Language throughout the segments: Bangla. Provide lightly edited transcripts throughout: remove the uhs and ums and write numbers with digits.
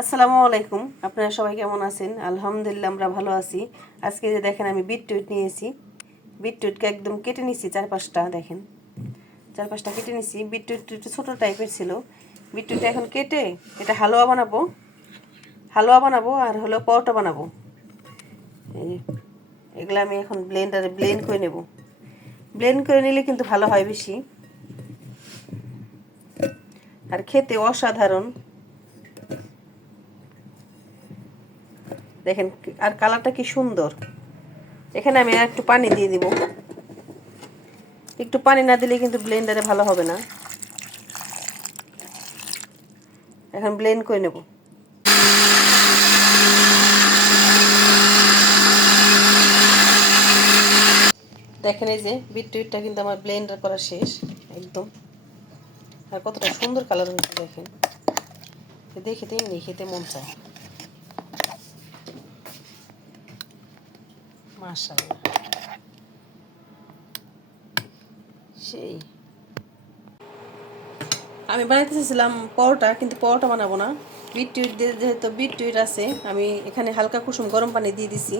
আসসালামু আলাইকুম। আপনারা সবাই কেমন আছেন? আলহামদুলিল্লাহ আমরা ভালো আছি। আজকে যে দেখেন আমি বিটরুট নিয়েছি। বিটরুটকে একদম কেটে নিয়েছি, 4-5টা দেখেন, 4-5টা কেটে নিয়েছি। বিটরুট একটু ছোটো টাইপের ছিল। বিটরুটটা এখন কেটে এটা হালুয়া বানাবো আর হলো পরোটা বানাবো। এগুলো আমি এখন ব্লেন্ডারে ব্লেন্ড করে নেব। ব্লেন্ড করে নিলে কিন্তু ভালো হয় বেশি, আর খেতে অসাধারণ। দেখেন আর কালারটা কি সুন্দর। এখানে আমি আর একটু পানি দিয়ে দিব। একটু পানি না দিলে কিন্তু ব্লেন্ডারে ভালো হবে না। এখন ব্লেন্ড করে নেব। দেখেন এই যে বিটরুটটা কিন্তু আমার ব্লেন্ডার করা শেষ একদম। আর কতটা সুন্দর কালার হয়েছে দেখেন, দেখে তো এমনি খেতে মন চায়। মাশাআল্লাহ, সেই আমি বানাইতে চাইছিলাম পরোটা, কিন্তু পরোটা বানাবো না। বিটরুট দিয়ে, যেহেতু বিটরুট আছে, আমি এখানে হালকা কুসুম গরম পানি দিয়ে দিছি।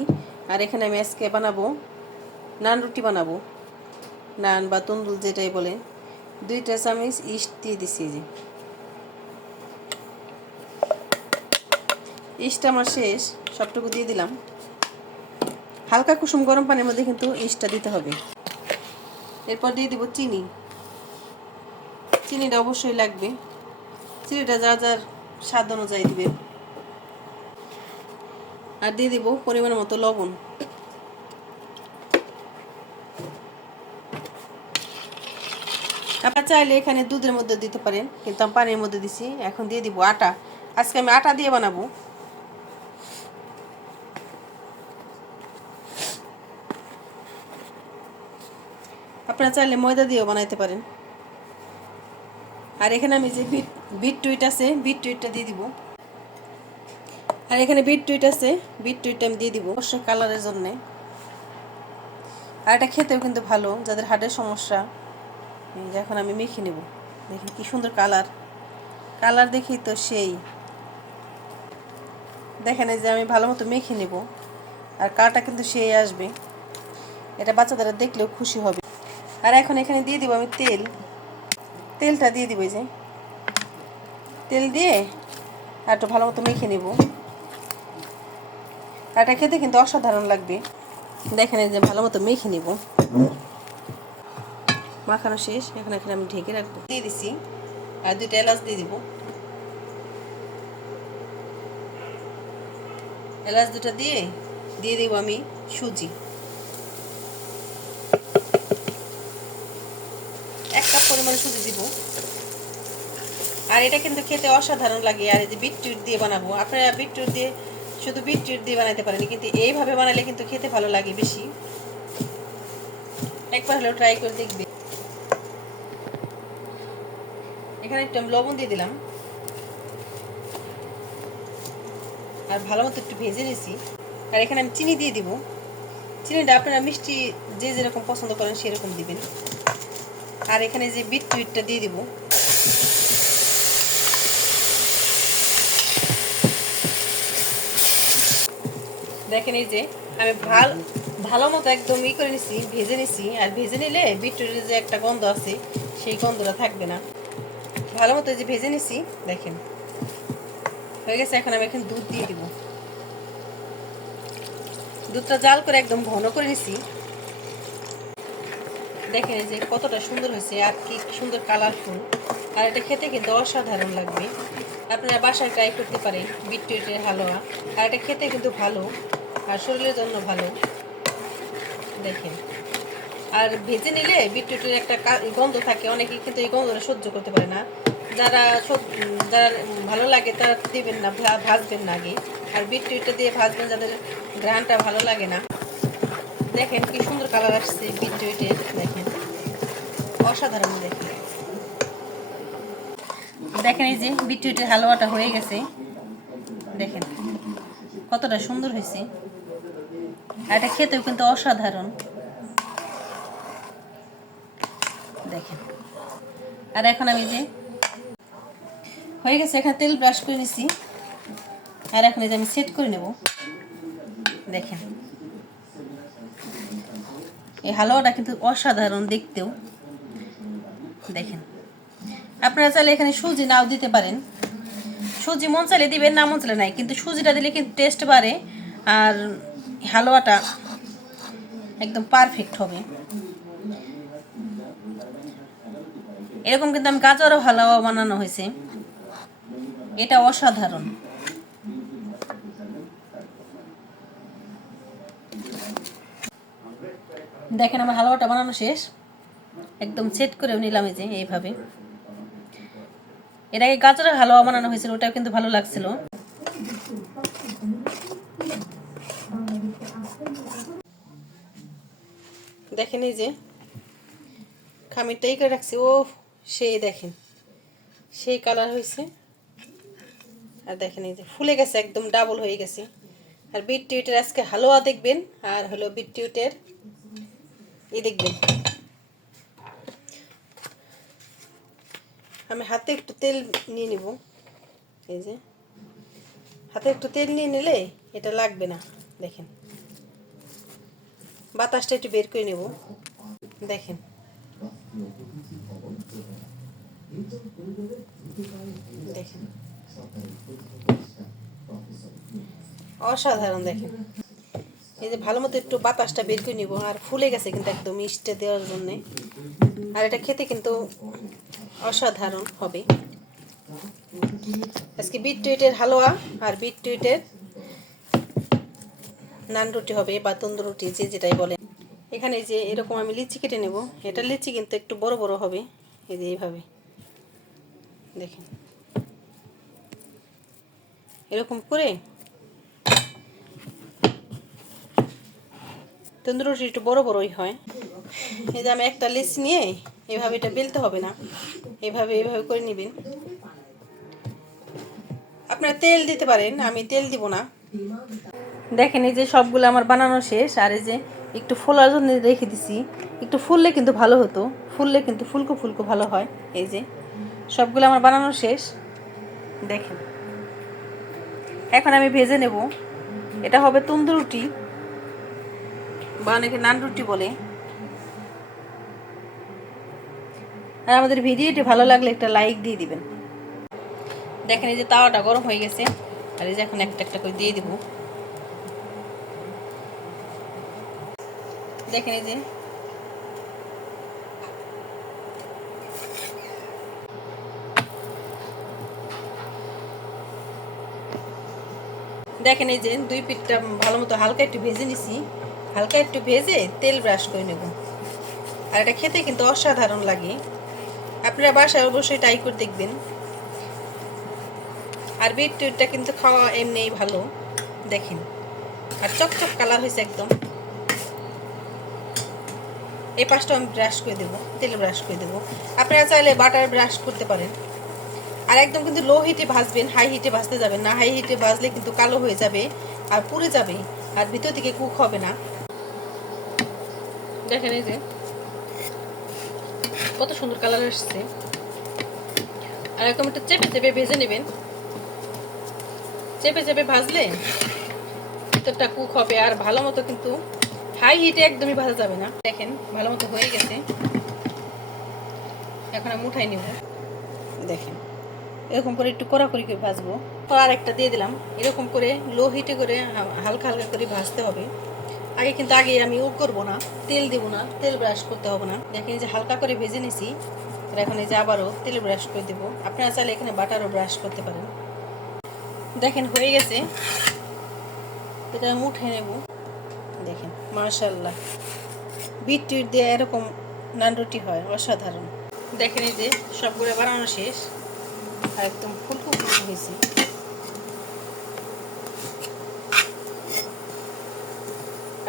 আর এখানে আমি আজকে বানাবো নান রুটি বানাবো, নান বা তন্দুর যেটাই বলে। 2টা চামচ ইস্ট দিয়ে দিছি। যে ইস্টটা আমার শেষ, সবটুকু দিয়ে দিলাম। হালকা কুসুম গরম পানির মধ্যে কিন্তু ইস্টটা দিতে হবে। এরপর দিয়ে দিব চিনি। চিনিটা অবশ্যই লাগবে, চিনিটা যার যার স্বাদ অনুযায়ী দিবে। আর দিয়ে দিব পরিমাণ মতো লবণ। আপনারা চাইলে এখানে দুধের মধ্যে দিতে পারেন, কিন্তু আমি পানির মধ্যে দিছি। এখন দিয়ে দিব আটা। আজকে আমি আটা দিয়ে বানাবো। আপনারা চাইলে ময়দা দিয়েও বানাইতে পারেন। আর এখানে আমি যে বিটরুট আছে, বিটরুটটা দিয়ে দিব। আর এখানে বিটরুট আছে, বিটরুটটা আমি দিয়ে দিব অবশ্যই কালারের জন্যে। আর এটা খেতেও কিন্তু ভালো, যাদের হার্টের সমস্যা। এখন আমি মেখে নেব। দেখেন কি সুন্দর কালার, কালার দেখি তো সেই। দেখেন এই যে আমি ভালো মতো মেখে নেব, আর কালারটা কিন্তু সেই আসবে। এটা বাচ্চাদের দেখলেও খুশি হবে। আর এখন এখানে দিয়ে দিব আমি তেল। তেলটা দিয়ে দিব, এই যে তেল দিয়ে আর একটু ভালো মতো মেখে নেব। আর এটা খেতে কিন্তু অসাধারণ লাগবে। দেখেন এই যে ভালো মতো মেখে নেব। মাখানো শেষ, এখন এখানে আমি ঢেকে রাখবো। দিয়ে দিছি, আর 2টা এলাচ দিয়ে দিব। এলাচ 2টা দিয়ে দিব আমি সুজি। 1 কাপ পরিমাণে সুজি দিব। আর এটা কিন্তু খেতে অসাধারণ লাগে। আর এই যে বিটরুট দিয়ে বানাবো, আপনারা বিটরুট দিয়ে, শুধু বিটরুট দিয়ে বানাতে পারেন, কিন্তু এইভাবে বানালে কিন্তু খেতে ভালো লাগে বেশি। একবার হলেও ট্রাই করে দেখবে। এখানে একটু আমি লবণ দিয়ে দিলাম, আর ভালো মতো একটু ভেজে নিয়েছি। আর এখানে আমি চিনি দিয়ে দিব। চিনিটা আপনারা মিষ্টি যে যেরকম পছন্দ করেন সেরকম দিবেন। আর এখানে যে বিটরুটটা দিয়ে দিব। দেখেন এই যে আমি ভালো মতো একদম করে নিছি, ভেজে নিছি। আর ভেজে নিলে বিটরুটের যে একটা গন্ধ আছে, সেই গন্ধটা থাকবে না। ভালো মতো যে ভেজে নিছি, দেখেন হয়ে গেছে। এখন আমি এখানে দুধ দিয়ে দিব। দুধটা জাল করে একদম ঘন করে নিছি। দেখেন এই যে কতটা সুন্দর হয়েছে, আর কি সুন্দর কালারফুল। আর এটা খেতে কিন্তু অসাধারণ লাগবে। আপনারা বাসায় ট্রাই করতে পারেন বিটরুটের হালুয়া। আর এটা খেতে কিন্তু ভালো, আর শরীরের জন্য ভালো। দেখেন, আর ভেজে নিলে বিটরুটের একটা গন্ধ থাকে, অনেকে কিন্তু এই গন্ধটা সহ্য করতে পারে না। যারা যারা ভালো লাগে তারা দিবেন না, ভাজবেন না আগে। আর বিটরুটটা দিয়ে ভাজবেন যাদের ঘ্রাণটা ভালো লাগে না। দেখেন কি সুন্দর কালার আসছে বিটরুটের, দেখেন অসাধারণ। দেখেন এই যে বিটরুটের হালুয়াটা হয়ে গেছে। দেখেন কতটা সুন্দর হয়েছে, আর এটা খেতেও কিন্তু অসাধারণ। দেখেন, আর এখন আমি যে হয়ে গেছে, এখানে তেল ব্রাশ করে নিছি। আর এখন এই যে আমি সেট করে নেব। দেখেন এই হালুয়াটা কিন্তু অসাধারণ দেখতেও। দেখেন আপনারা চাইলে এখানে সুজি নাও দিতে পারেন, সুজি মন চাইলে দিবেন, না মন চাইলে নাই, কিন্তু সুজিটা দিলে কিন্তু টেস্ট বাড়ে আর হালুয়াটা একদম পারফেক্ট হবে। এরকম কিন্তু আমি গাজরও হালুয়া বানানো হয়েছে, এটা অসাধারণ। দেখেন আমার হালুয়াটা বানানো শেষ, একদম সেট করে নিলাম এই যে এইভাবে। এর আগে গাজরের হালুয়া বানানো হয়েছিল, ওটাও কিন্তু ভালো লাগছিল। দেখেন এই যে খামিরটাই করে রাখছি, ও সেই দেখেন সেই কালার হয়েছে। আর দেখেন এই যে ফুলে গেছে, একদম ডাবল হয়ে গেছে। আর বিটরুটের আজকে হালুয়া দেখবেন, আর হলো বিটরুটের দেখবেন। আমি হাতে একটু তেল নিয়ে নিব, এই যে হাতে একটু তেল নিয়ে নিলে এটা লাগবে না। দেখেন বাতাসটা একটু বের করে নেব। দেখেন দেখেন অসাধারণ। দেখেন এই যে ভালো মতো একটু বাতাসটা বের করে নিব। আর ফুলে গেছে কিন্তু একদম মিষ্টি দেওয়ার জন্যে। আর এটা খেতে কিন্তু অসাধারণ হবে। আজকে বিটরুটের হালুয়া আর বিটরুটের নান রুটি হবে বা তন্দুর রুটি, যে যেটাই বলে। এখানে যে এরকম আমি লিচি কেটে নেব। এটা লিচি কিন্তু একটু বড় বড় হবে, এই যে এইভাবে। দেখেন এরকম করে তন্দুর রুটি একটু বড় বড়ই হয়। এই যে আমি একটা লিচি নিয়ে এভাবে, এটা বেলতে হবে না, এভাবে এভাবে করে নেবেন। আপনারা তেল দিতে পারেন, আমি তেল দিব না। দেখেন এই যে সবগুলো আমার বানানো শেষ। আর এই যে একটু ফোলার জন্য রেখে দিছি, একটু ফুললে কিন্তু ভালো হতো, ফুললে কিন্তু ফুলকো ফুলকো ভালো হয়। এই যে সবগুলো আমার বানানো শেষ। দেখেন এখন আমি ভেজে নেব। এটা হবে তন্দুর রুটি বা অনেকে নান রুটি বলে। আর আমাদের ভিডিওটি ভালো লাগলে একটা লাইক দিয়ে দিবেন। দেখেন এই যে তাওয়াটা গরম হয়ে গেছে, আর এই যে এখন একটা একটা করে দিয়ে দিব। দেখেন এই যে দেখেন এই যে দুই পিঠটা ভালো মতো হালকা একটু ভেজে নিছি। হালকা একটু ভেজে তেল ব্রাশ করে নেব। আর এটা খেতে কিন্তু অসাধারণ লাগে, আপনারা বাসায় অবশ্যই ট্রাই করে দেখবেন। আর বিটরুটটা কিন্তু খাওয়া এমনিই ভালো। দেখেন আর চকচক কালার হয়েছে একদম। এই পাশটা আমি ব্রাশ করে দেবো, তেল ব্রাশ করে দেবো। আপনারা চাইলে বাটার ব্রাশ করতে পারেন। আর একদম কিন্তু লো হিটে ভাজবেন, হাই হিটে ভাজতে যাবেন না। হাই হিটে ভাজলে কিন্তু কালো হয়ে যাবে আর পুড়ে যাবে, আর ভিতর থেকে কুক হবে না। দেখেন এই যে কত সুন্দর কালার আসছে। আর এরকম একটু চেপে চেপে ভেজে নেবেন। চেপে চেপে ভাজলে ভিতরটা কুক হবে, আর ভালো মতো কিন্তু হাই হিটে একদমই ভাজা যাবে না। দেখেন ভালো মতো হয়ে গেছে, এখন আমি উঠাই নেব। দেখেন এরকম করে একটু কড়াকড়ি করে ভাজবো। আর একটা দিয়ে দিলাম। এরকম করে লো হিটে করে হালকা হালকা করে ভাজতে হবে। আগে আমি ও করবো না, তেল দেবো না, তেল ব্রাশ করতে হবে না। দেখেন যে হালকা করে ভেজে নিছি। আর এখন এই যে আবারও তেল ব্রাশ করে দেবো। আপনারা চাইলে এখানে বাটারও ব্রাশ করতে পারেন। দেখেন হয়ে গেছে, এটা আমি উঠে নেব। দেখেন মাশাআল্লাহ, বিটরুট দিয়ে এরকম নান রুটি হয়, অসাধারণ। দেখেন এই যে সবগুলো বানানো শেষ, আর একদম ফুলকো ফুলকো হয়েছে।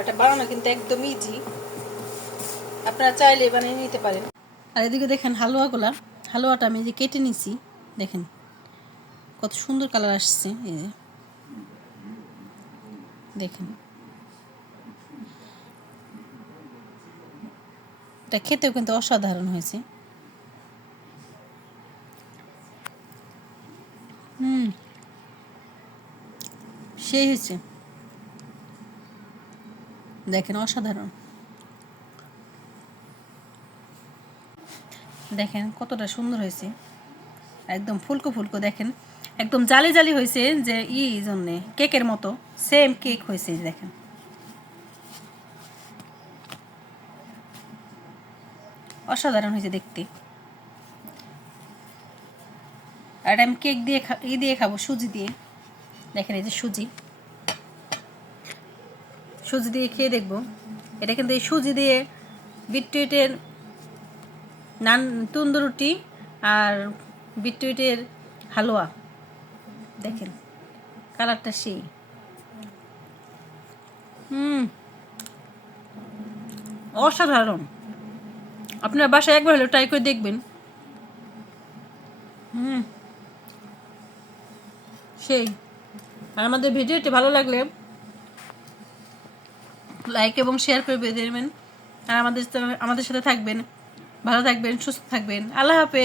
এটা বানানো কিন্তু একদম ইজি, আপনারা চাইলে বানিয়ে নিতে পারেন। আর এদিকে দেখেন হালুয়াটা আমি যে কেটে নিছি। দেখেন কত সুন্দর কালার আসছে। এই যে দেখেন এটা খেতেও কিন্তু অসাধারণ হয়েছে। সেই হয়েছে, দেখেন অসাধারণ। দেখেন কতটা সুন্দর হয়েছে, একদম ফুলকো ফুলকো। দেখেন একদম জালি জালি হয়েছে, যে জন্যে কেকের মতো সেম কেক হয়েছে। দেখেন অসাধারণ হয়েছে দেখতে। আর আমি কেক দিয়ে দিয়ে খাবো, সুজি দিয়ে। দেখেন এই যে সুজি দিয়ে খেয়ে দেখবো। এটা কিন্তু এই সুজি দিয়ে বিটরুটের নান, তন্দুর রুটি আর বিটরুটের হালুয়া। দেখেন কালারটা সেই। অসাধারণ। আপনার বাসায় একবার হলেও ট্রাই করে দেখবেন। সেই। আর আমাদের ভিডিওটি ভালো লাগলে লাইক এবং শেয়ার করে দেবেন। আর আমাদের সাথে থাকবেন। ভালো থাকবেন, সুস্থ থাকবেন। আল্লাহ হাফেজ।